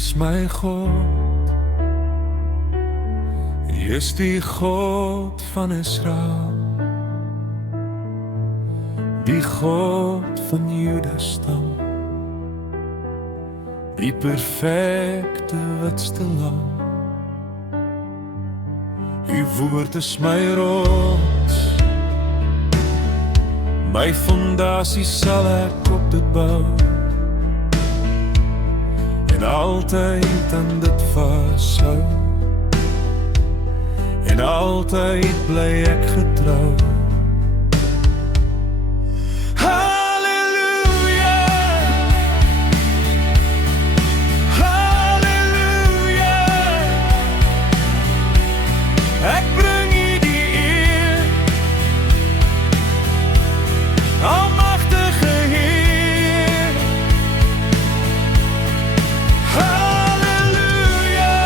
is my God, U is die God van Israel, die God van Juda stam, die perfekte witste lam. U woord is my rots, my fondasie sal ek op dit bou, en altyd aan dit vashou, en altyd bly ek getrou. Ek bring U die eer, almagtige Heer. Halleluja,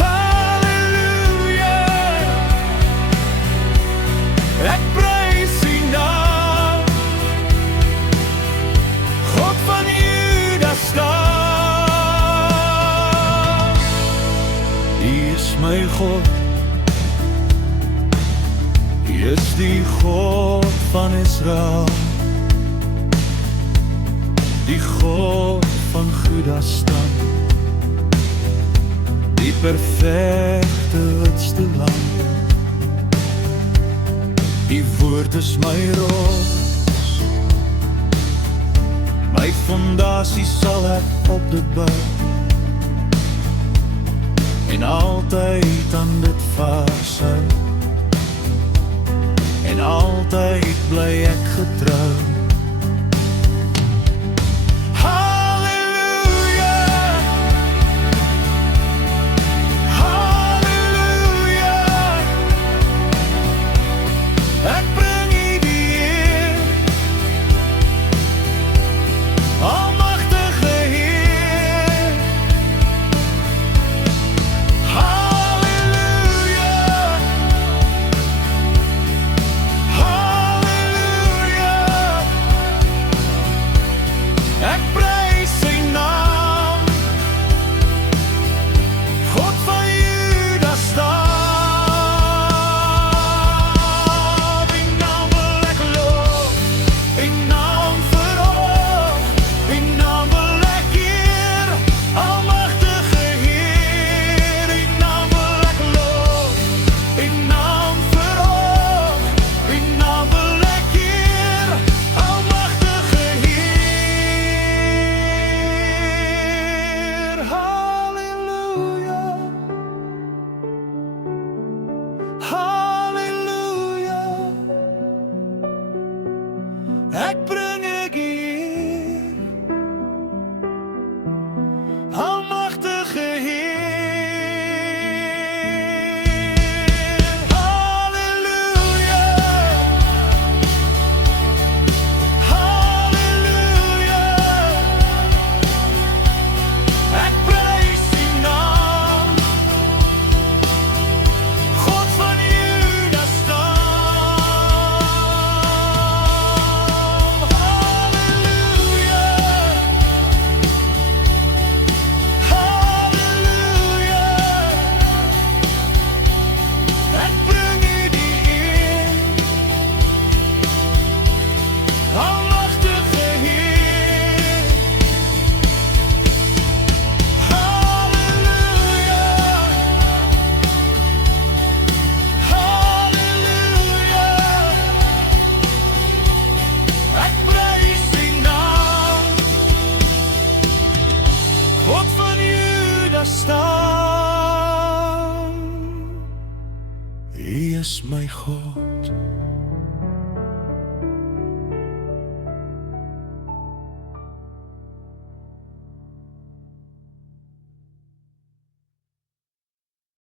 halleluja. Ek prys U naam, God van Juda stam. My God, U is die God van Israel, die God van Juda stam, die perfekte witste lam. U woord is my rots, my fondasie sal ek op dit bou, en altyd aan dit vashou, en altyd bly ek getrou. Halleluja, halleluja. Ek bring U die eer, almagtige Heer. Ek prys Sy naam, God van Juda stam. U naam wil ek loof, U naam verhoog, U naam wil ek eer, almagtige Heer. U naam wil ek loof, U naam verhoog, U naam wil ek eer, almagtige Heer. Halleluja, ek bring U eer, almagtige Heer. Halleluja, halleluja. Ek prys U naam, God van Juda stam. Halleluja, halleluja. Ek bring U die eer, almagtige Heer. Halleluja, halleluja. Ek prys U naam, God van Juda stam. U is my God,